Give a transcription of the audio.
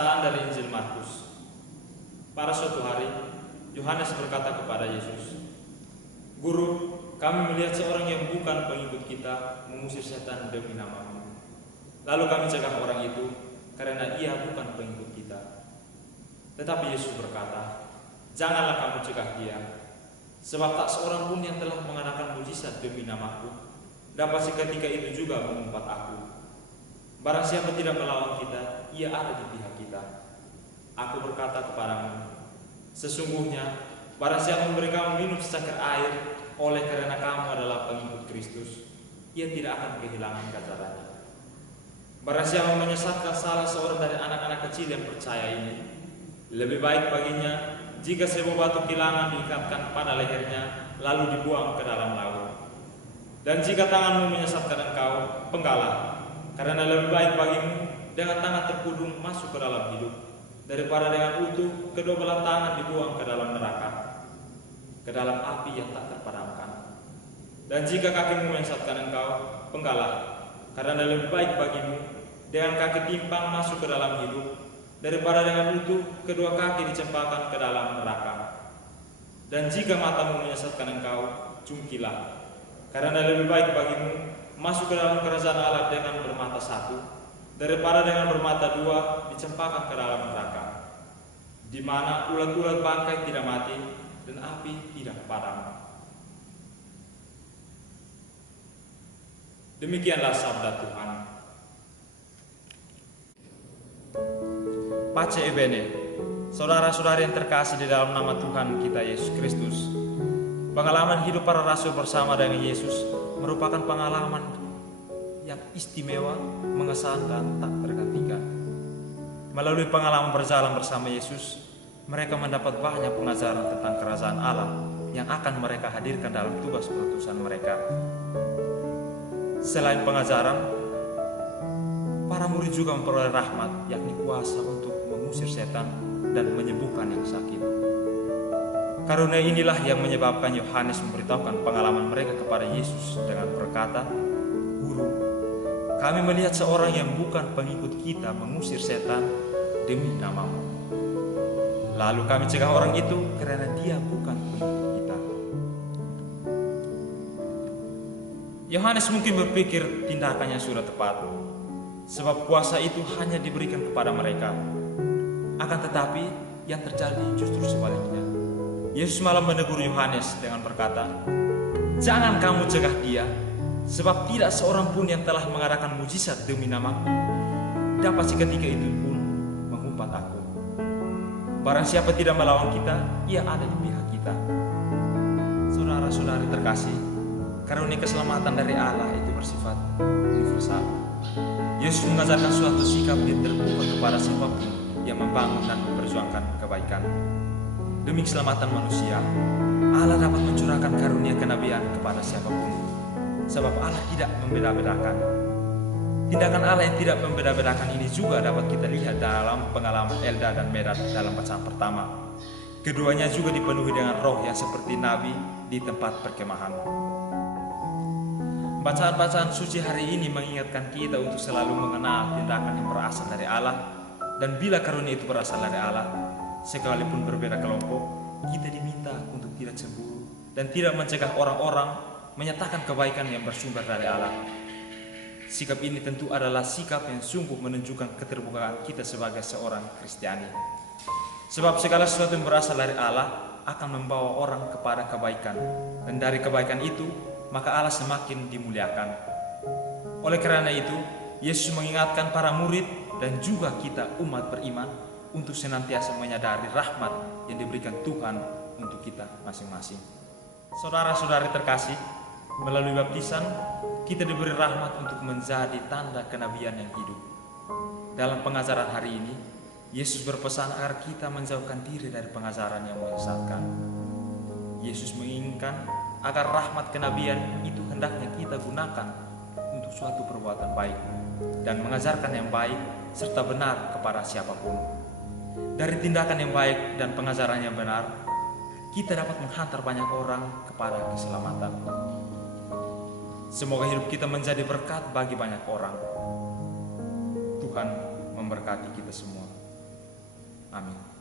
Pembacaan dari Injil Markus. Pada suatu hari, Yohanes berkata kepada Yesus, "Guru, kami melihat seorang yang bukan pengikut kita mengusir setan demi nama-Mu. Lalu kami cegah orang itu karena ia bukan pengikut kita." Tetapi Yesus berkata, "Janganlah kamu cegah dia, sebab tak seorang pun yang telah mengadakan mujizat demi nama-Ku dapat seketika itu juga mengumpat Aku. Barang siapa tidak melawan kita, ia ada di pihak kita. Aku berkata kepadamu, sesungguhnya barang siapa memberi kamu minum secangkir air oleh karena kamu adalah pengikut Kristus, ia tidak akan kehilangan ganjarannya. Barang siapa menyesatkan salah seorang dari anak-anak kecil yang percaya ini, lebih baik baginya jika sebuah batu kilangan diikatkan pada lehernya lalu dibuang ke dalam laut. Dan jika tanganmu menyesatkan engkau, penggalah, karena lebih baik bagimu dengan tangan terkudung masuk ke dalam hidup daripada dengan utuh kedua belah tangan dibuang ke dalam neraka, ke dalam api yang tak terpadamkan. Dan jika kakimu menyesatkan engkau, penggalah, karena lebih baik bagimu dengan kaki timpang masuk ke dalam hidup daripada dengan utuh kedua kaki dicempakkan ke dalam neraka. Dan jika matamu menyesatkan engkau, cungkilah, karena lebih baik bagimu masuk ke dalam kerajaan Allah dengan bermata satu daripada dengan bermata dua dicempakkan ke dalam neraka, di mana ulat-ulat bangkai tidak mati dan api tidak padam." Demikianlah sabda Tuhan. Pace e bene, saudara-saudari yang terkasih di dalam nama Tuhan kita Yesus Kristus. Pengalaman hidup para rasul bersama dengan Yesus merupakan pengalaman yang istimewa, mengesankan, tak tergantikan. Melalui pengalaman berjalan bersama Yesus, mereka mendapat banyak pengajaran tentang kerajaan Allah yang akan mereka hadirkan dalam tugas perutusan mereka. Selain pengajaran, para murid juga memperoleh rahmat, yakni kuasa untuk mengusir setan dan menyembuhkan yang sakit. Karunia inilah yang menyebabkan Yohanes memberitahukan pengalaman mereka kepada Yesus dengan berkata, "Guru, kami melihat seorang yang bukan pengikut kita mengusir setan demi nama-Mu. Lalu kami cegah orang itu karena dia bukan pengikut kita." Yohanes mungkin berpikir tindakannya sudah tepat, sebab kuasa itu hanya diberikan kepada mereka. Akan tetapi yang terjadi justru sebaliknya. Yesus malah menegur Yohanes dengan berkata, "Jangan kamu cegah dia, sebab tidak seorang pun yang telah mengadakan mujizat demi nama-Ku dapat seketika itu pun mengumpat Aku. Barang siapa tidak melawan kita, ia ada di pihak kita." Saudara-saudari terkasih, karunia keselamatan dari Allah itu bersifat universal. Yesus mengajarkan suatu sikap yang terbuka kepada siapapun yang membangun dan memperjuangkan kebaikan. Demi keselamatan manusia, Allah dapat mencurahkan karunia kenabian kepada siapapun, sebab Allah tidak membeda-bedakan. Tindakan Allah yang tidak membeda-bedakan ini juga dapat kita lihat dalam pengalaman Eldad dan Medad dalam bacaan pertama. Keduanya juga dipenuhi dengan roh yang seperti nabi di tempat perkemahan. Bacaan-bacaan suci hari ini mengingatkan kita untuk selalu mengenal tindakan yang berasal dari Allah, dan bila karunia itu berasal dari Allah, sekalipun berbeda kelompok, kita diminta untuk tidak cemburu dan tidak mencegah orang-orang menyatakan kebaikan yang bersumber dari Allah. Sikap ini tentu adalah sikap yang sungguh menunjukkan keterbukaan kita sebagai seorang Kristiani. Sebab segala sesuatu yang berasal dari Allah akan membawa orang kepada kebaikan, dan dari kebaikan itu maka Allah semakin dimuliakan. Oleh karena itu, Yesus mengingatkan para murid dan juga kita umat beriman untuk senantiasa menyadari rahmat yang diberikan Tuhan untuk kita masing-masing. Saudara-saudari terkasih, melalui baptisan kita diberi rahmat untuk menjadi tanda kenabian yang hidup. Dalam pengajaran hari ini, Yesus berpesan agar kita menjauhkan diri dari pengajaran yang menyesatkan. Yesus menginginkan agar rahmat kenabian itu hendaknya kita gunakan untuk suatu perbuatan baik dan mengajarkan yang baik serta benar kepada siapapun. Dari tindakan yang baik dan pengajaran yang benar, kita dapat menghantar banyak orang kepada keselamatan. Semoga hidup kita menjadi berkat bagi banyak orang. Tuhan memberkati kita semua. Amin.